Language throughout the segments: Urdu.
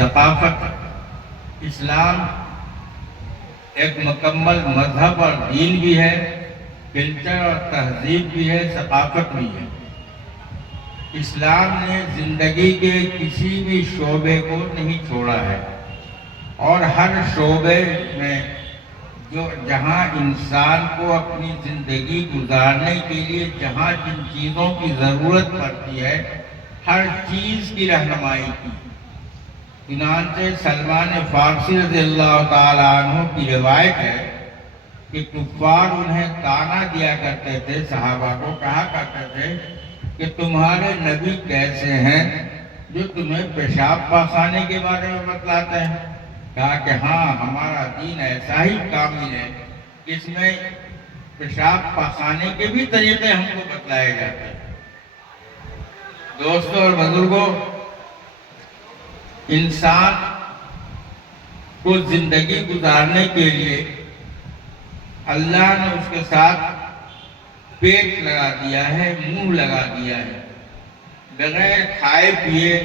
ثقافت، اسلام ایک مکمل مذہب اور دین بھی ہے، کلچر اور تہذیب بھی ہے، ثقافت بھی ہے۔ اسلام نے زندگی کے کسی بھی شعبے کو نہیں چھوڑا ہے، اور ہر شعبے میں جہاں انسان کو اپنی زندگی گزارنے کے لیے جہاں جن چیزوں کی ضرورت پڑتی ہے، ہر چیز کی رہنمائی کی۔ چنانچہ سلمان فارسی رضی اللہ تعالیٰ عنہ کی روایت ہے کہ کفار انہیں طعنہ دیا کرتے تھے، صحابہ کو کہا کرتے تھے کہ تمہارے نبی کیسے ہیں جو تمہیں پیشاب پاخانے کے بارے میں بتلاتے ہیں؟ کہا کہ ہاں، ہمارا دین ایسا ہی کامل ہے کہ اس میں پیشاب پاخانے کے بھی طریقے ہم کو بتلائے جاتے ہیں۔ دوستوں اور بزرگوں، انسان کو زندگی گزارنے کے لیے اللہ نے اس کے ساتھ پیٹ لگا دیا ہے، منہ لگا دیا ہے۔ بغیر کھائے پیے،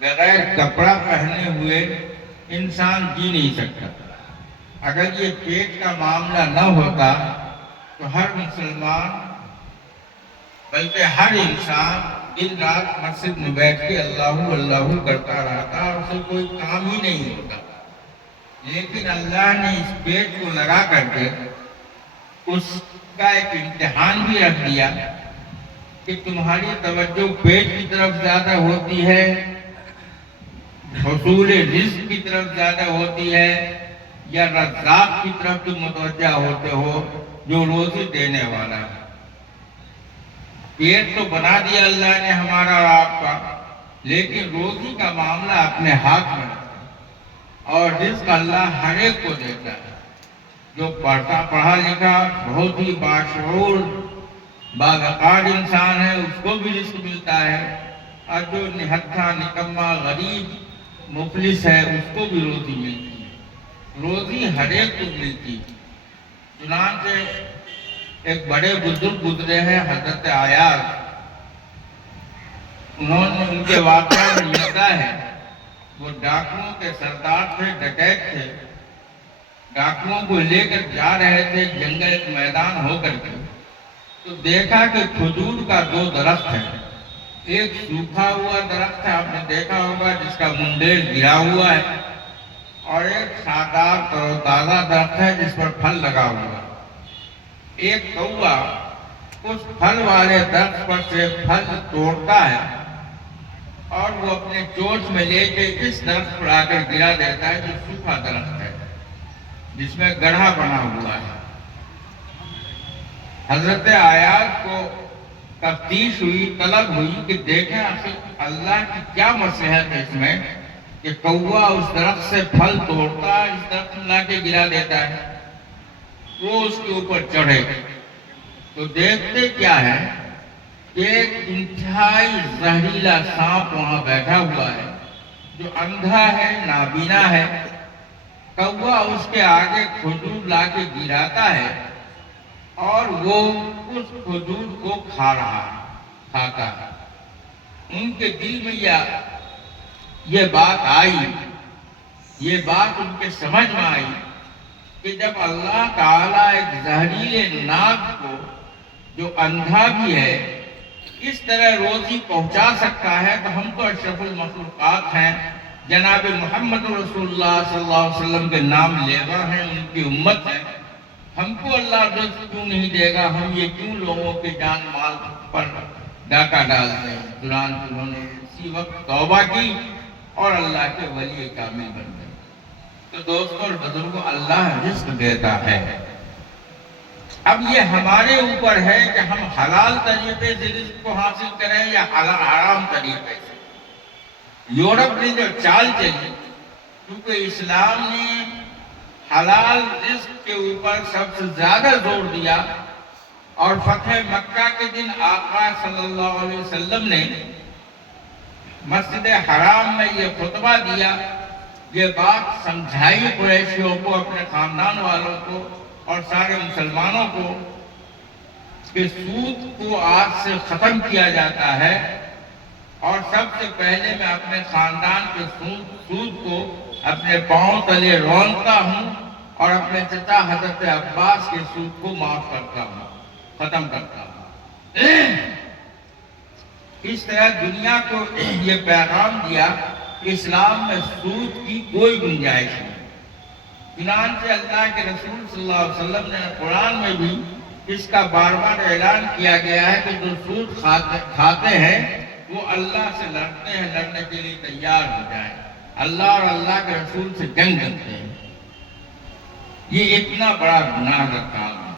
بغیر کپڑا پہنے ہوئے انسان جی نہیں سکتا۔ اگر یہ پیٹ کا معاملہ نہ ہوتا تو ہر مسلمان بلکہ ہر انسان دن رات مسجد میں بیٹھ کے اللہ اللہ کرتا رہتا اور اسے کوئی کام ہی نہیں ہوتا۔ لیکن اللہ نے اس پیٹ کو لگا کر کے اس کا ایک امتحان بھی رکھ دیا کہ تمہاری توجہ پیٹ کی طرف زیادہ ہوتی ہے، حصول رزق کی طرف زیادہ ہوتی ہے، یا رزاق کی طرف تم متوجہ ہوتے ہو جو روزی دینے والا ہے۔ پیٹ تو بنا دیا اللہ نے ہمارا اور آپ کا، لیکن روزی کا معاملہ اپنے ہاتھ میں رکھتا ہے، اور رزق اللہ ہر ایک کو دیتا ہے۔ جو پڑھا لکھا بہت ہی باشعور باوقار انسان ہے اس کو بھی رزق ملتا ہے، اور جو نہتھا نکما غریب مفلس ہے اس کو بھی روزی ملتی ہے۔ روزی ہر ایک کو ملتی ہے۔ چنانچہ ایک بڑے بزرگ گزرے ہیں حضرت عیاض، ان کے واقعہ میں ملتا ہے وہ ڈاکوؤں کے سردار تھے، ڈکیت تھے، ڈاکوؤں کو لے کر جا رہے تھے جنگل میدان ہو کر کے، تو دیکھا کہ کھجور کا دو درخت ہیں، ایک سوکھا ہوا درخت ہے، آپ نے دیکھا ہوگا جس کا منڈیر گرا ہوا ہے، اور ایک شاداب تر و تازہ درخت ہے جس پر پھل لگا ہوا ہے۔ ایک کوا اس پھل والے درخت پر سے پھل توڑتا ہے اور وہ اپنے چونچ میں لے کے اس درخت پر آ کر گرا دیتا ہے جو سوکھا درخت ہے جس میں گڑھا بنا ہوا ہے۔ حضرت عیاض کو تفتیش ہوئی، طلب ہوئی کہ دیکھیں آخر اللہ کی کیا مصلحت ہے اس میں کہ کوا اس درخت سے پھل توڑتا ہے، اس درخت میں لا کے گرا دیتا ہے۔ وہ اس کے اوپر چڑھے تو دیکھتے کیا ہے کہ ایک انتہائی زہریلا سانپ وہاں بیٹھا ہوا ہے جو اندھا ہے، نابینا ہے۔ کوا اس کے آگے کھجور لا کے گراتا ہے اور وہ اس کھجور کو کھاتا ہے۔ ان کے دل میں یہ بات آئی، یہ بات ان کے سمجھ میں آئی کہ جب اللہ تعالیٰ ایک زہریلے ناگ کو جو اندھا بھی ہے اس طرح روزی پہنچا سکتا ہے تو ہم تو اشرف المخلوقات ہیں، جناب محمد رسول اللہ صلی اللہ علیہ وسلم کے نام لیوا ہیں، ان کی امت ہے، ہم کو اللہ رزق کیوں نہیں دے گا؟ ہم یہ کیوں لوگوں کے جان مال پر ڈاکہ ڈالتے ہیں؟ چنانچہ انہوں نے اسی وقت توبہ کی اور اللہ کے ولی کامل بن گئے۔ تو دوستوں اور بزرگوں، اللہ رزق دیتا ہے۔ اب یہ ہمارے اوپر ہے کہ ہم حلال طریقے سے رزق کو حاصل کریں یا حرام طریقے سے۔ یورپ نے جو چال چلی، کیونکہ اسلام نے حلال رزق کے اوپر سب سے زیادہ زور دیا، اور فتح مکہ کے دن آقا صلی اللہ علیہ وسلم نے مسجد حرام میں یہ خطبہ دیا، یہ بات سمجھائی قریشیوں کو، اپنے خاندان والوں کو اور سارے مسلمانوں کو کہ سود کو آج سے ختم کیا جاتا ہے اور سب سے پہلے میں اپنے خاندان کے سود کو اپنے پاؤں تلے رونتا ہوں اور اپنے چچا حضرت عباس کے سود کو معاف کرتا ہوں، ختم کرتا ہوں۔ اس طرح دنیا کو یہ پیغام دیا کہ اسلام میں سود کی کوئی گنجائش نہیں۔ چنانچہ اللہ کے رسول صلی اللہ علیہ وسلم نے قرآن میں بھی اس کا بار بار اعلان کیا گیا ہے کہ جو سود کھاتے ہیں وہ اللہ سے لڑتے ہیں، لڑنے کے لیے تیار ہو جائیں، اللہ اور اللہ کے رسول سے جنگ کرتے ہیں۔ یہ اتنا بڑا گناہ کا کام ہے۔